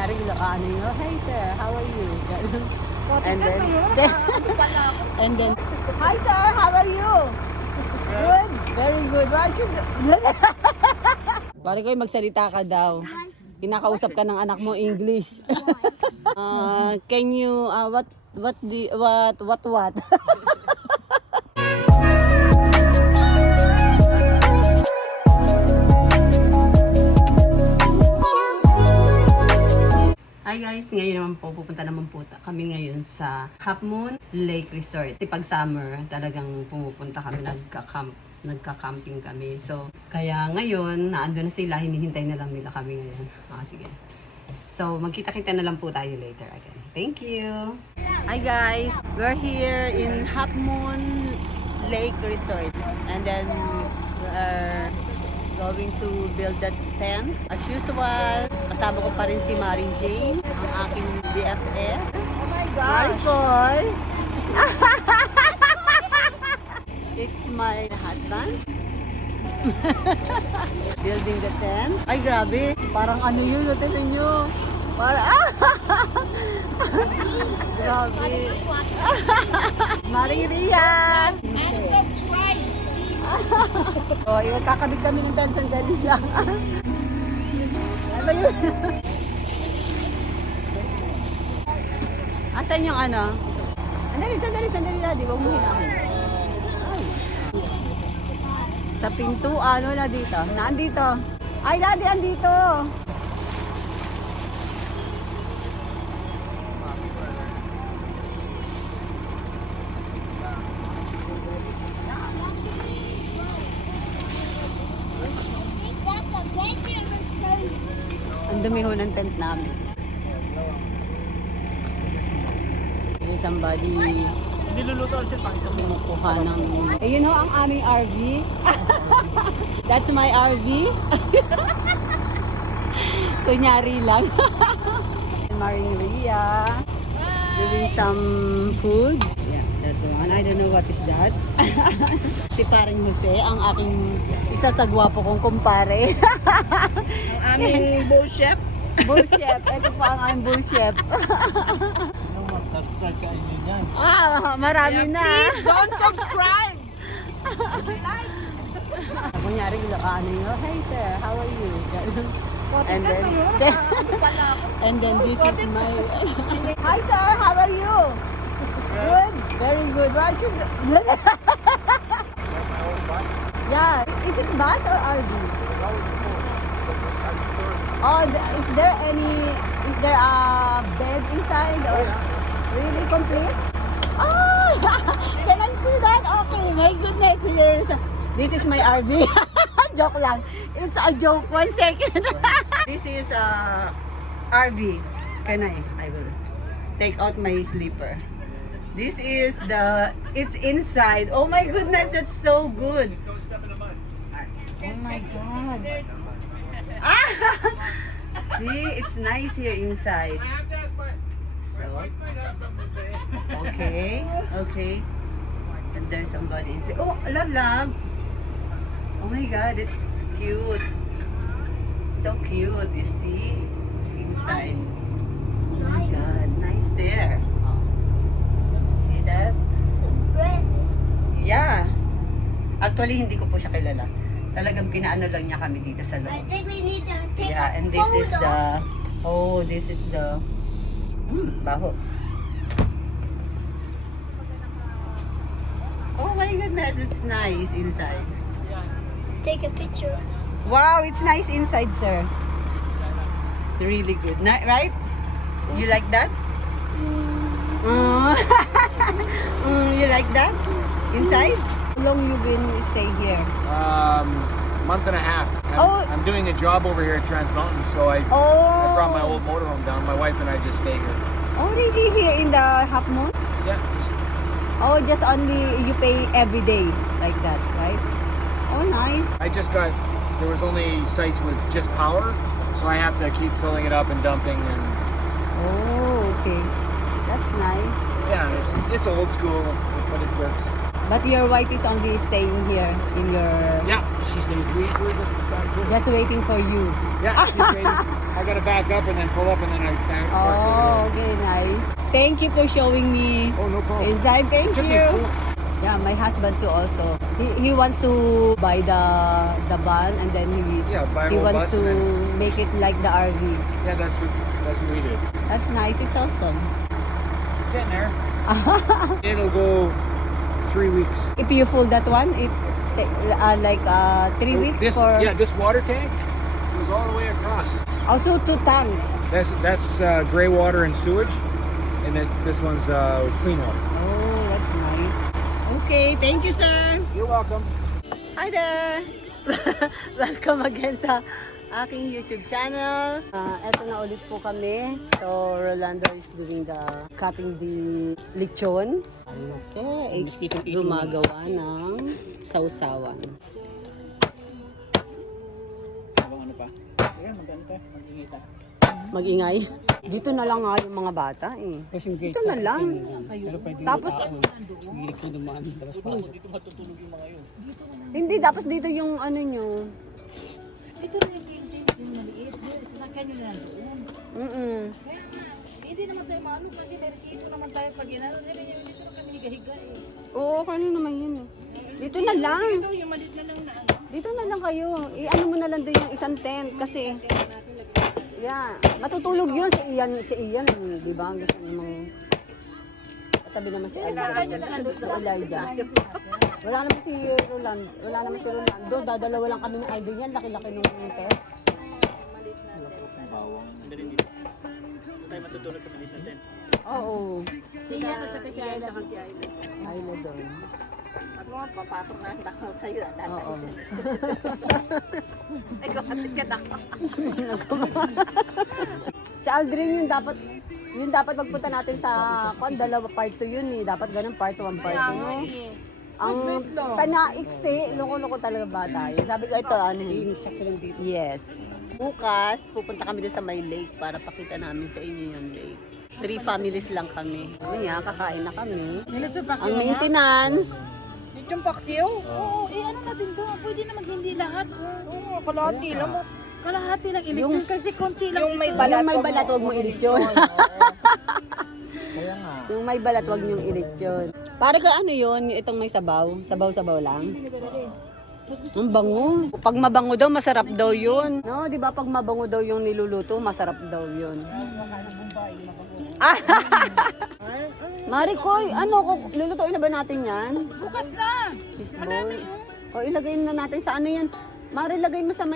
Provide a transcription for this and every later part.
kunyari, ano yun, hey sir, how are you? Ganun. And then, and then, hi sir, how are you? Good, very good. Right, you Pare ko, magsalita ka daw. Pinakausap ka ng anak mo English. Can you what Hi guys, ngayon naman po, pupunta naman po kami ngayon sa Half Moon Lake Resort. Pag summer, talagang pumupunta kami, nagka-camping kami. So, kaya ngayon, naandun na sila, hinihintay na lang nila kami ngayon. Sige. So, magkita-kita na lang po tayo later again. Thank you! Hi guys, we're here in Half Moon Lake Resort. And then, we're going to build that tent. As usual, kasama ko pa rin si Maring Jane, ang aking BFF. oh my gosh! Boy! It's my husband. Building the tent. Ay, grabe. Parang ano yun, tignan nyo. Grabe. Maring Rian! And subscribe! Oh, magkakabit kami ng tent, sandali lang. Ano yun? Asan yung ano? Sandali na, di ba umuhin ako? Sa pinto, ano na dito? Naandito. Ay, daddy, andito. Ang dumi ho ng tent namin. May somebody Niluluto siya pang ito. kumukuha ng... Ayun ho ang aming RV. That's my RV. Kunyari lang. Maring Ria. Doing some food. Yeah, that one. I don't know what is that. Si Paring Jose, ang aking isa sa gwapo kong kumpare. Ang aming bull chef. Bull chef. Ito po ang aming bull chef. Subscribe ka inyo yan. Marami na. Please don't subscribe! Kunyari, ano yun, hey sir, how are you? Ganun. And then, And then this is my... Hi sir, how are you? Good, very good. Right, you My own bus. Yeah, is it bus or RV? It's always full. At the store. Oh, is there a bed inside or really complete? Oh, can I see that? Okay, my goodness, this is my RV. Joke lang. It's a joke. 1 second. This is RV. Can I will take out my sleeper. This is it's inside. Oh my goodness, that's so good. Oh my God. See, it's nice here inside. So, okay. And there's somebody inside. Oh, love. Oh my God, it's cute. So cute, you see? It's inside. Oh my God, nice there. See that? Yeah. Actually, hindi ko po siya kilala. Talagang pinaano lang niya kami dito sa loob. I think we need to take Yeah, and this is the baho. Oh my goodness, it's nice inside. take a picture. Wow, it's nice inside, sir. It's really good, right? You like that? You like that? Inside? How long you been staying here? Month and a half. Oh. I'm doing a job over here at Trans Mountain, so I brought my old motorhome down. My wife and I just stay here. Oh, really? Here in the Half Moon? Yeah, just Just only you pay every day like that, right? Oh, nice. there was only sites with just power, so I have to keep filling it up and dumping, and Oh, okay. That's nice. yeah, it's old school, but it works. But your wife is only staying here in your... Yeah, she stays. We're just back here. Just waiting for you. Yeah, she's waiting. I gotta back up and then pull up and then I back. Oh, okay, nice. Thank you for showing me Oh, no problem. inside. Thank Took me you. 4. Yeah, my husband too also. He wants to buy the van and then Yeah, buy a he whole wants bus to and then, make it like the RV. yeah, that's what we did. That's nice. It's awesome. It's getting there. It'll go 3 weeks. If you full that one, it's like 3 weeks This, for yeah, this water tank goes all the way across. also 2 tank. That's gray water and sewage, and then this one's clean water. Oh, that's nice. Okay, thank you, sir. You're welcome. Hi there! Welcome again sa aking YouTube channel. Eto na ulit po kami. So, Rolando is doing cutting the lechon. Kasi is gumagawa ng sausawan. Ano pa? Ayan, maganda. Mag-ingita. Mag-ingay. Dito na lang nga yung mga bata eh. Dito na lang. Tapos, hindi, tapos dito yung ano nyo. Ito rin yung maliit. Sasakyan nyo na doon. Hindi naman tayo maano kasi may resito naman tayo pag inano. Dito na kami higa-higa eh. Oo, kano naman yun eh. Dito na lang. Ito yung maliit na lang na ano. Dito na lang kayo. I-ano mo na lang doon yung isang tent kasi yeah, matutulog yun si Ian, di ba? Gusto niyo mang katabi naman si Elijah. Wala naman si Rolando. Dadalawa lang kami ng idol niyan. Laki-laki nung tent. Tayo matutulog sa maliit na tent. Oo. Si Ian at saka si Ayla kasi Ayla. Ayla doon. At mga papatong na ako sa'yo. Oo. Ikaw hatid ka na. Si Aldrin yun dapat magpunta natin sa dalawa part 2 yun eh. Dapat ganun part 1, part 2. No? Ang tanaiksi, loko-loko talaga ba tayo? Sabi ko ito, ano yes. Bukas, pupunta kami doon sa may lake para pakita namin sa inyo yung lake. 3 families lang kami. Kaya kakain na kami. Ang maintenance. Yung paksiw? Oo, ano natin to? Pwede naman hindi lahat. Oo, kalahati lang mo. Kalahati lang ilitsyon kasi konti lang Yung may balat, huwag mo ilitsyon. Yung may balat, huwag niyong ilitsyon. Para ka ano yun, itong may sabaw? Sabaw-sabaw lang? Ang bango. Pag mabango daw, masarap daw yun. No, di ba pag mabango daw yung niluluto, masarap daw yun. Marikoy, lulutuin na ba natin yan? Bukas na! Fishball. O ilagay na natin sa ano yan. Mari, lagay mo sa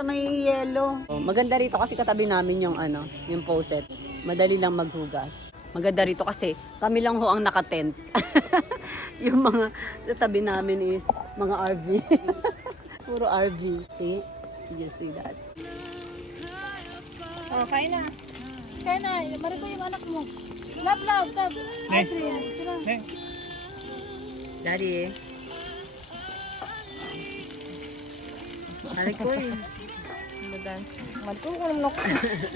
may yelo. Maganda rito kasi katabi namin yung yung poset. Madali lang maghugas. Maganda rito kasi kami lang ho ang naka-tent. Yung mga sa tabi namin is mga RV. Puro RV. See? You see that? Oh, kain na. Kain na. Mari ko yung anak mo. Love. Adrian. Tira. Daddy. Marikoy. Mag-dance. Manto ko naman ako.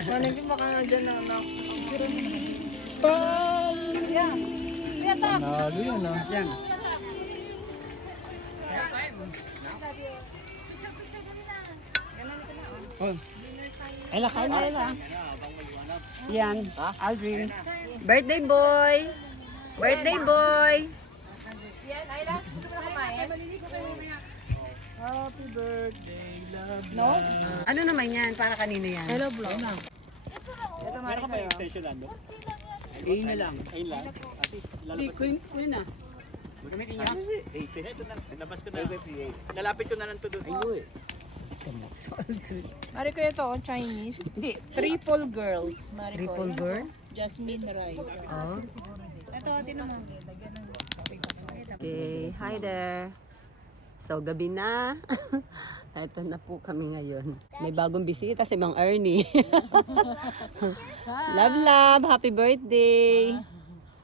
Manigin baka na dyan na anak. Yeah. Yeah, tak. Nalo yun, ah. Yan. Ela, kain na Ela. Yan. Aldrin. Birthday boy. Birthday boy. Yan, Ayla. Gusto mo na kumain? Happy birthday, love. No? Ano naman yan? Para kanino yan? Hello, vlog. Meron ka ba yung extension Lando? Ayun na lang. Ayun lang. Ate, lalapit ko. Gamitin niya. Ito na. Labas ko na. Lalapit ko na lang to doon. Ayun. Mari ko ito, Chinese. Triple girls. Mari ko. Triple girl? Jasmine rice. Oh. Ito, tinan mo. Okay. Hi there. So, gabi na. Ito na po kami ngayon. May bagong bisita si Mang Ernie. Love. Happy birthday.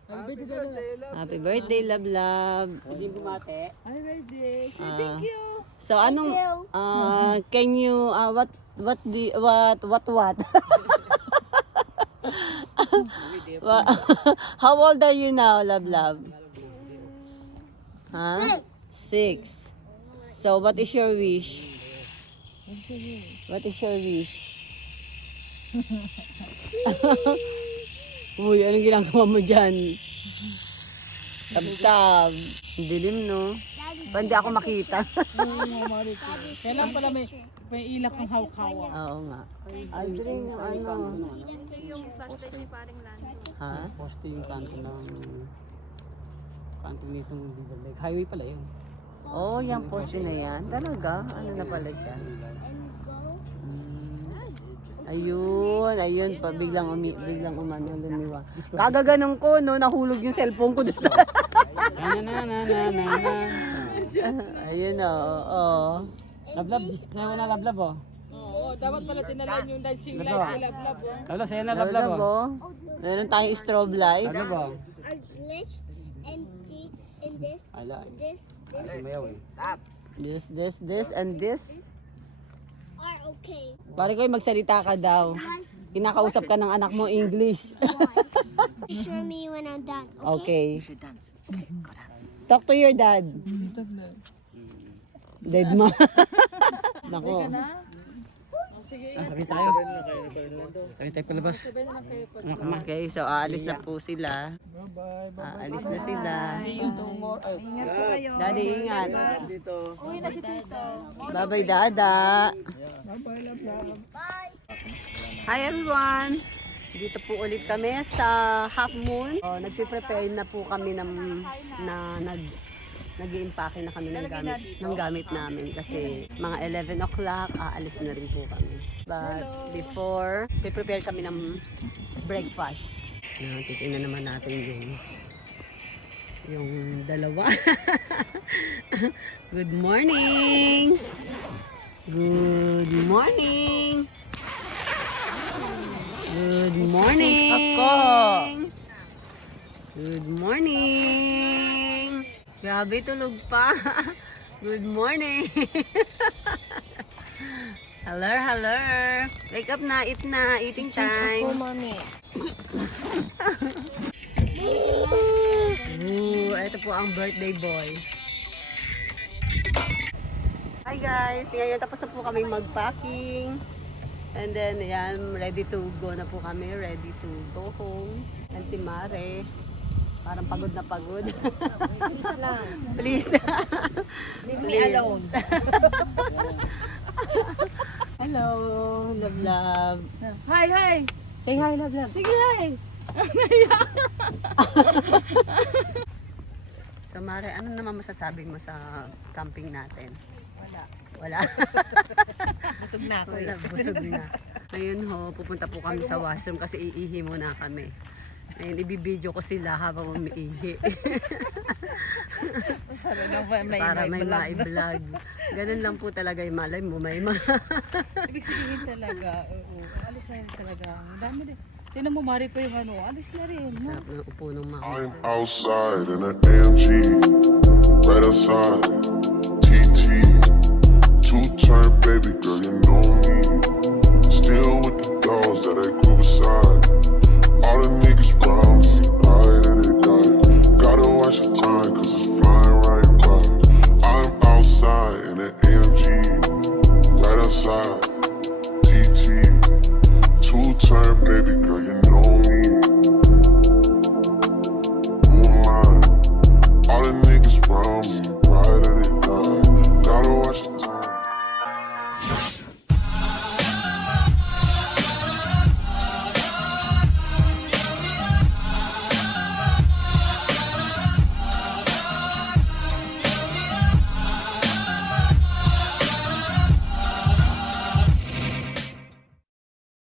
Happy birthday, love. Hindi bumate. Hi, birthday. Thank you. So, anong, can you, what? How old are you now, love? Ha? 6. So, what is your wish? What is your wish? Uy, anong ginagawa mo dyan? Tab-tab. Dilim, no? Hindi ako makita. Kailan pala may ilak ng hawkawa. Oo nga. Aldrin, ano? Yung flashlight ni paring Lando. Ha? Poste yung kanto nitong Lake. Highway pala yun. Oh, yung poste na yan. Talaga? Ano na pala siya? Ayun pa biglang umano lumiwa. Kagaganong ko no, nahulog yung cellphone ko doon. Ayun oh. Lablab, sa'yo na lablab oh. Oo, dapat pala tinalan yung dancing light kay Lablab. Lablab, sa'yo na lablab oh. Oh. Meron tayong strobe light. Lablab oh. This and this, Ala, this sumayaw eh. This, and this. are okay. Pare ko magsalita ka daw. Kinakausap ka ng anak mo English. Show me when I'm done. Okay. Talk to your dad. Dead ma. Nako. Sakit tayo. Sakit tayo palabas. Okay, so aalis na po sila. Aalis na sila. See you tomorrow. Daddy, ingat. Uy, na si Tito. Bye-bye, Dada. Hi, everyone. Dito po ulit kami sa Half Moon. Nagpe-prepare na po kami nag-i-impake na kami ng gamit namin kasi mga 11 o'clock aalis na rin po kami. But before, prepare kami ng breakfast. Titingnan naman natin yung dalawa. Good morning! Good morning! Good morning! Ako! Good morning! Grabe, tulog pa. Good morning. Hello. Wake up na, eat na, eating time. Mami. Ito po ang birthday boy. Hi guys, ngayon tapos na po kaming mag-packing. And then, ayan, ready to go na po kami. Ready to go home. And si Mare, parang pagod na pagod. Please lang. Please. Leave me alone. Hello, love. Hi. Say hi, love. Sige, hi. So, Mare, ano naman masasabi mo sa camping natin? Wala. Busog na ako. Wala, busog na. Ngayon pupunta po kami sa washroom kasi iihi muna kami. Ngayon, ibibideo ko sila habang umiihi. Para may ma-vlog. Ganun lang po talaga yung malay mo. Ibig sabihin talaga, alis na rin talaga. Dami din. Tinan mo, Mari pa yung alis na rin. Sarap ng upo ng mga. I'm outside in an AMG, right outside, TT, two-turn baby girl, you know me.